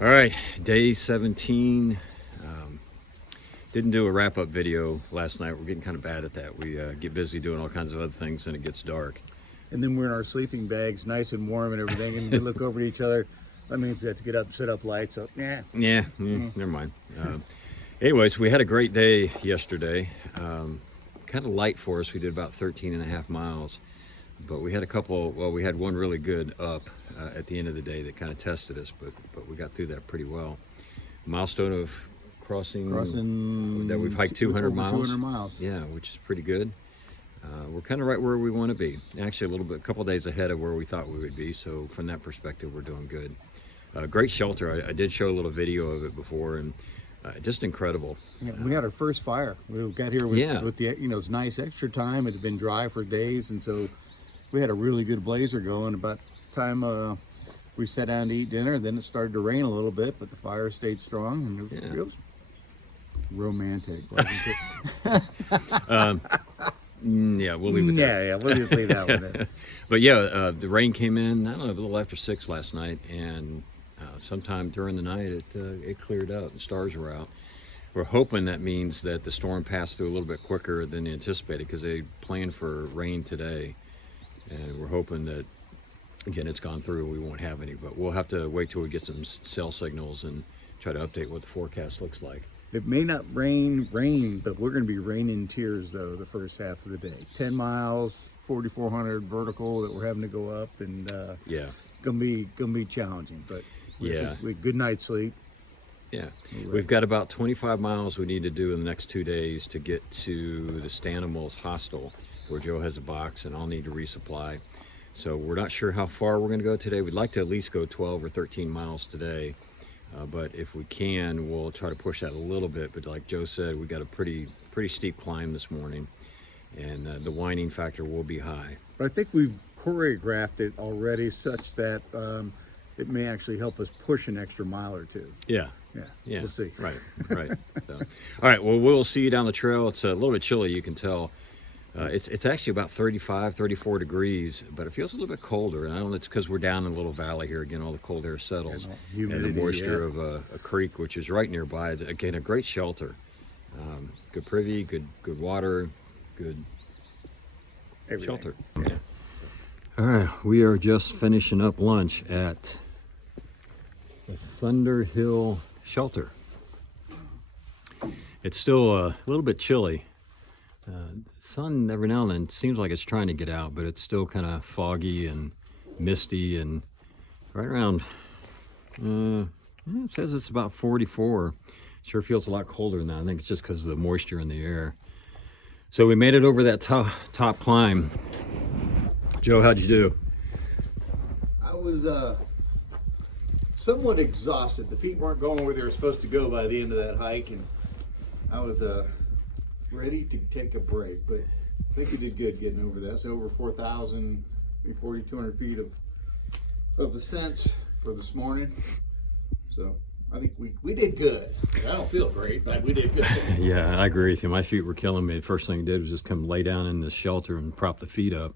All right, day 17. Didn't do a wrap-up video last night. We're getting kind of bad at that. We get busy doing all kinds of other things and it gets dark. And then we're in our sleeping bags, nice and warm and everything, and we look over at each other. That means we have to get up, set up lights. So, Never mind. Anyways, we had a great day yesterday. Kind of light for us. We did about 13 and a half miles. But we had we had one really good up at the end of the day that kind of tested us, but we got through that pretty well. Milestone of crossing that we've hiked 200 miles. 200 miles. Yeah, which is pretty good. We're kind of right where we want to be. Actually, a couple days ahead of where we thought we would be. So from that perspective, we're doing good. Great shelter. I did show a little video of it before, and just incredible. Yeah, we had our first fire. We got here with the it's nice extra time. It had been dry for days, and so we had a really good blazer going. About the time we sat down to eat dinner, then it started to rain a little bit, but the fire stayed strong, and it was romantic, wasn't it? Yeah, we'll leave it there. Yeah, we'll just leave that one there. But yeah, the rain came in, I don't know, a little after 6 last night, and sometime during the night it cleared up. The stars were out. We're hoping that means that the storm passed through a little bit quicker than anticipated, because they planned for rain today, and we're hoping that, again, it's gone through and we won't have any. But we'll have to wait till we get some cell signals and try to update what the forecast looks like. It may not rain, but we're going to be raining tears, though, the first half of the day. 10 miles, 4,400 vertical that we're having to go up, and yeah, gonna be challenging. But we had good night's sleep. Yeah, we've got about 25 miles we need to do in the next 2 days to get to the Stanimals hostel, where Joe has a box, and I'll need to resupply. So we're not sure how far we're going to go today. We'd like to at least go 12 or 13 miles today. But if we can, we'll try to push that a little bit. But like Joe said, we got a pretty steep climb this morning, and the whining factor will be high. But I think we've choreographed it already such that it may actually help us push an extra mile or two. Yeah. We'll see. Right. So, all right, well, we'll see you down the trail. It's a little bit chilly, you can tell. It's actually about 35, 34 degrees, but it feels a little bit colder. And I don't know, it's because we're down in a little valley here. Again, all the cold air settles. And the moisture of a creek, which is right nearby. Again, a great shelter. Good privy, good water, good Everything. Shelter. Yeah. All right, we are just finishing up lunch at the Thunder Hill Shelter. It's still a little bit chilly. Sun every now and then seems like it's trying to get out, but it's still kind of foggy and misty, and right around, it says it's about 44. Sure feels a lot colder than that. I think it's just because of the moisture in the air. So we made it over that top climb. Joe, how'd you do? I was somewhat exhausted. The feet weren't going where they were supposed to go by the end of that hike, and I was ready to take a break, but I think we did good getting over that. So over 4,000, maybe 4,200 feet of ascents for this morning. So I think we did good. I don't feel great, but we did good. Yeah, I agree with you. My feet were killing me. The first thing I did was just come lay down in the shelter and prop the feet up.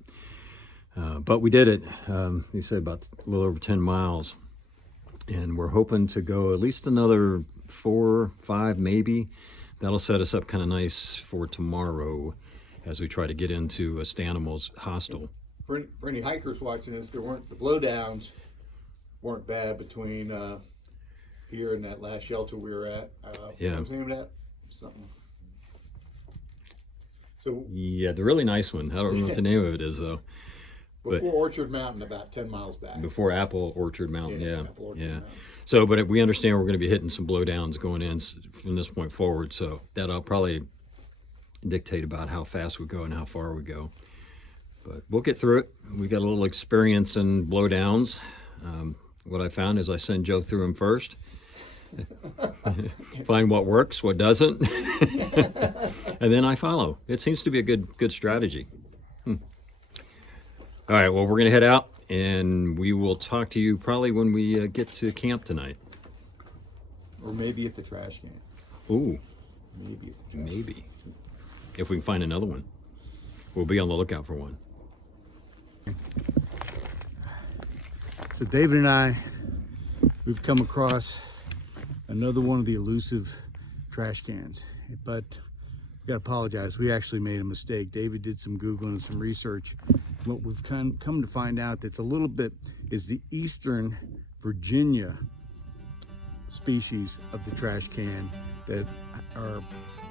But we did it. You said about a little over 10 miles. And we're hoping to go at least another 4, 5 maybe. That'll set us up kind of nice for tomorrow as we try to get into a Stanimals hostel. For any hikers watching this, the Blowdowns weren't bad between here and that last shelter we were at. What was the name of that? Something. So yeah, the really nice one. I don't know what the name of it is though. Before Orchard Mountain, about 10 miles back. Before Apple Orchard Mountain, yeah. Mountain. So, but we understand we're going to be hitting some blowdowns going in from this point forward. So that'll probably dictate about how fast we go and how far we go. But we'll get through it. We got a little experience in blowdowns. What I found is I send Joe through them first. Find what works, what doesn't, and then I follow. It seems to be a good strategy. All right, well, we're going to head out, and we will talk to you probably when we get to camp tonight. Or maybe at the trash can. Ooh. Maybe. If we can find another one. We'll be on the lookout for one. So David and I, we've come across another one of the elusive trash cans. But we gotta apologize, we actually made a mistake. David did some Googling and some research. What we've come to find out that's a little bit is the Eastern Virginia species of the trash can that are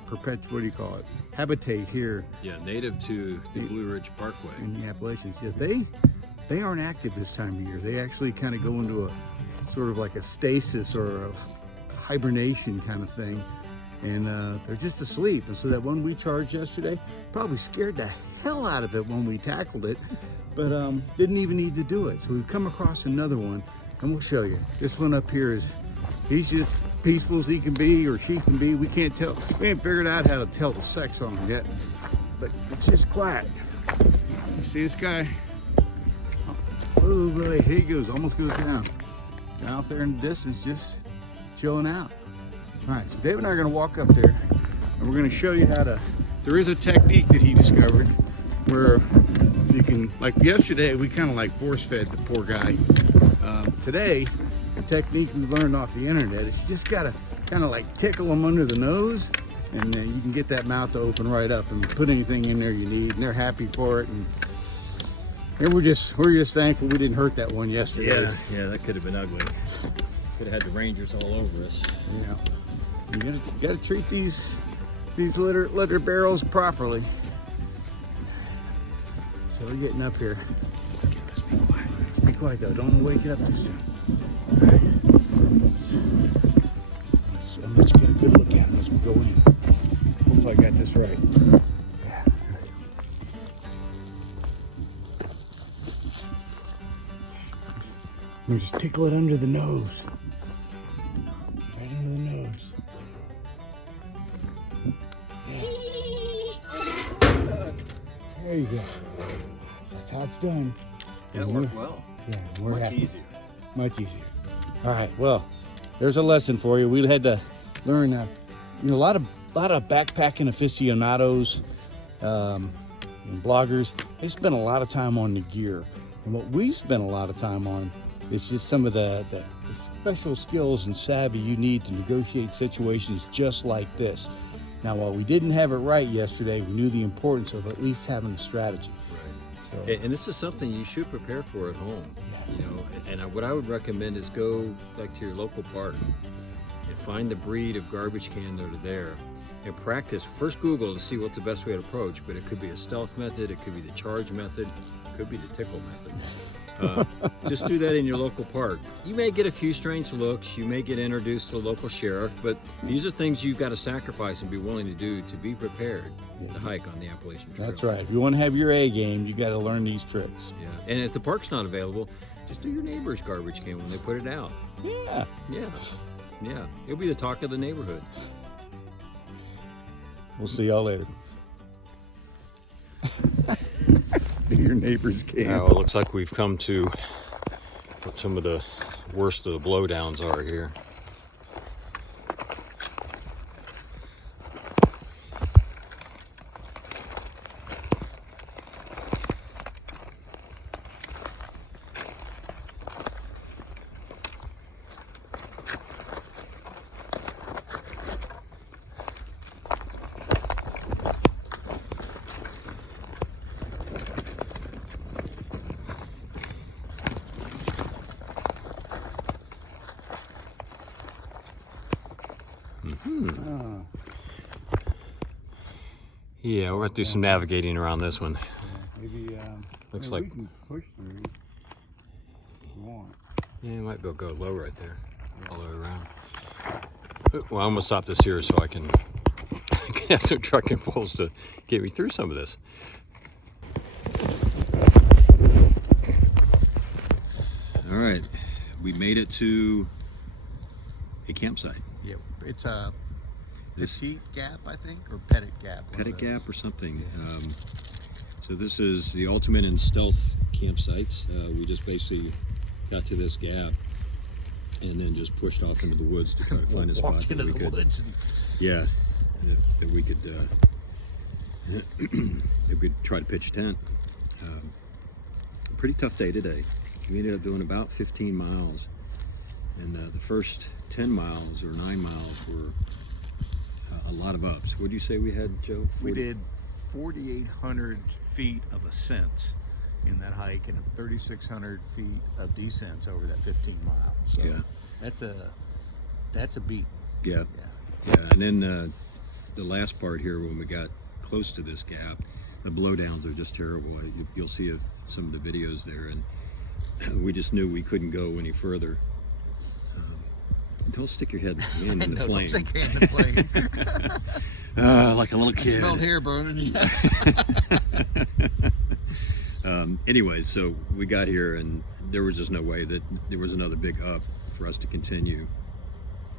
what do you call it? Habitate here Yeah, native to the Blue Ridge Parkway. in the Appalachians. Yeah, they aren't active this time of year. They actually kind of go into a sort of like a stasis or a hibernation kind of thing. And they're just asleep. And so that one we charged yesterday probably scared the hell out of it when we tackled it, but didn't even need to do it. So we've come across another one, and we'll show you. This one up here he's just peaceful as he can be, or she can be. We can't tell. We ain't figured out how to tell the sex on him yet, but it's just quiet. You see this guy? Oh boy, here he goes, almost goes down. Out there in the distance, just chilling out. All right, so Dave and I are gonna walk up there, and we're gonna show you how to, there is a technique that he discovered where you can, like yesterday, we kind of like force fed the poor guy. Today, the technique we learned off the internet is you just gotta kind of like tickle them under the nose, and you can get that mouth to open right up and put anything in there you need, and they're happy for it. And we're just thankful we didn't hurt that one yesterday. Yeah, that could have been ugly. Could have had the Rangers all over us. Yeah, you gotta treat these litter barrels properly. So we're getting up here. Let's be quiet. Be quiet though, don't wake it up too soon. So let's get a good look at them as we go in. Hopefully I got this right. Yeah. And just tickle it under the nose. Right under the nose. Yeah. There you go. That's how it's done. That worked well. Yeah, we're Much happy. easier. Much easier. All right, well, there's a lesson for you. We had to learn, a lot of backpacking aficionados and bloggers. They spend a lot of time on the gear, and what we spend a lot of time on is just some of the special skills and savvy you need to negotiate situations just like this. Now, while we didn't have it right yesterday, we knew the importance of at least having a strategy. So, and this is something you should prepare for at home. And what I would recommend is go like to your local park and find the breed of garbage can that are there and practice. First Google to see what's the best way to approach, but it could be a stealth method, it could be the charge method, it could be the tickle method. Just do that in your local park. You may get a few strange looks, you may get introduced to a local sheriff, but these are things you've got to sacrifice and be willing to do to be prepared to hike on the Appalachian Trail. that's right. If you want to have your A game, you got to learn these tricks. Yeah, and if the park's not available, just do your neighbor's garbage can when they put it out. Yeah. Yeah. It'll be the talk of the neighborhood. We'll see y'all later. Your neighbor's camp. Now it looks like we've come to what some of the worst of the blowdowns are here. Yeah, we're gonna do some navigating around this one. Maybe Looks we like can push through if you want. yeah, it might go low right there, all the way around. Well, I'm gonna stop this here so I can have some trucking poles to get me through some of this. All right, we made it to a campsite. Yeah, it's a Petite Gap, I think, or Petit Gap. Petit Gap or something. So this is the ultimate in stealth campsites. We just basically got to this gap and then just pushed off into the woods to try to find a spot Walked into that we the could, woods. that we could that we could try to pitch a tent. Pretty tough day today. We ended up doing about 15 miles And the first 10 miles or 9 miles were a lot of ups. What did you say we had, Joe? We did 4,800 feet of ascents in that hike and 3,600 feet of descents over that 15 miles. So Yeah. that's a beat. Yeah. Yeah. Yeah. And then the last part here, when we got close to this gap, the blowdowns are just terrible. You'll see some of the videos there, and we just knew we couldn't go any further. Don't stick your head in the No, flame. don't stick your hand in the flame. Like a little I kid. smelled hair burning. Anyway, so we got here, and there was just no way that there was another big up for us to continue.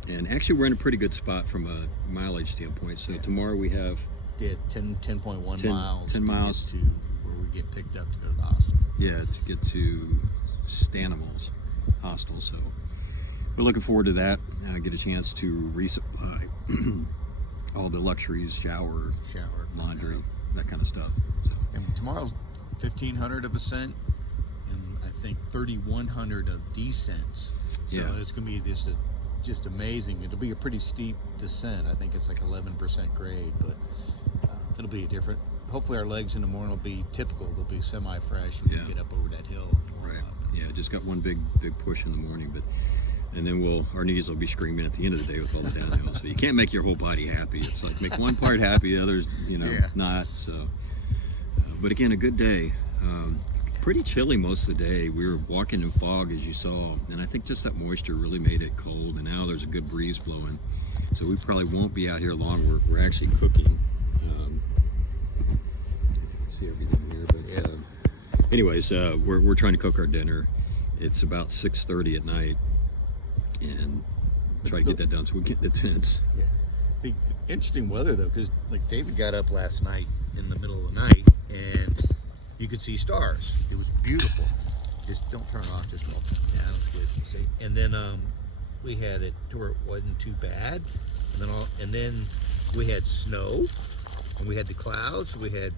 And actually, we're in a pretty good spot from a mileage standpoint. So tomorrow we have Did 10.1 miles. 10 miles to where we get picked up to go to the hospital. to get to Stanimals Hostel. So we're looking forward to that. Get a chance to resupply all the luxuries, shower, laundry, that kind of stuff. So. And tomorrow's 1,500 of ascent, and I think 3,100 of descents. So Yeah. it's going to be just amazing. It'll be a pretty steep descent. I think it's like 11% grade, but it'll be different. Hopefully our legs in the morning will be typical. They'll be semi-fresh and we get up over that hill. Right. Yeah, just got one big push in the morning, and then our knees will be screaming at the end of the day with all the downhill. So you can't make your whole body happy. It's like make one part happy, the others, not. So, but again, a good day. Pretty chilly most of the day. We were walking in fog, as you saw, and I think just that moisture really made it cold. And now there's a good breeze blowing, so we probably won't be out here long. We're actually cooking. See everything here, but anyways, we're trying to cook our dinner. It's about 6:30 at night, and try to get that done so we get the tents. Yeah. The interesting weather though, because like David got up last night in the middle of the night and you could see stars. It was beautiful. Just don't turn it off. Just well, yeah, that's good. See, and then we had it to where it wasn't too bad, and then we had snow, and we had the clouds. We had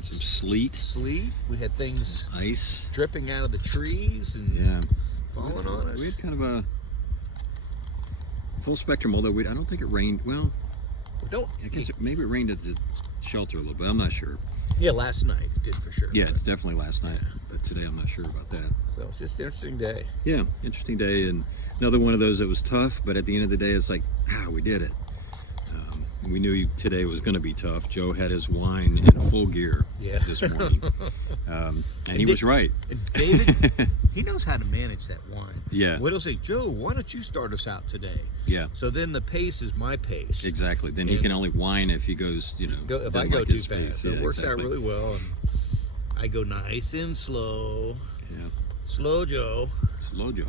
Some sleet, we had things ice dripping out of the trees and falling on us. We had kind of a full spectrum, although I don't think it rained. Well, I guess maybe it rained at the shelter a little bit. I'm not sure. Yeah, last night it did for sure. Yeah, it's definitely last night, but today I'm not sure about that. So it's just an interesting day. Yeah, interesting day, and another one of those that was tough, but at the end of the day, it's like, we did it. We knew today was going to be tough. Joe had his wine in full gear this morning, and he was right. And David, he knows how to manage that wine. Yeah. What he'll say, Joe, why don't you start us out today? Yeah. So then the pace is my pace. Exactly. Then he can only whine if he goes, If I doesn't go like too his fast. pace. So Yeah, it works exactly. out really well. And I go nice and slow. Yeah. Slow Joe. Slow Joe.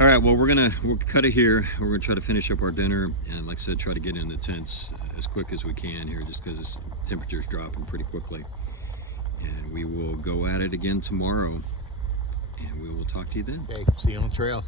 All right, well, we'll cut it here. We're gonna try to finish up our dinner, and like I said, try to get in the tents as quick as we can here, just because the temperature's dropping pretty quickly. And we will go at it again tomorrow, and we will talk to you then. Okay, see you on the trail.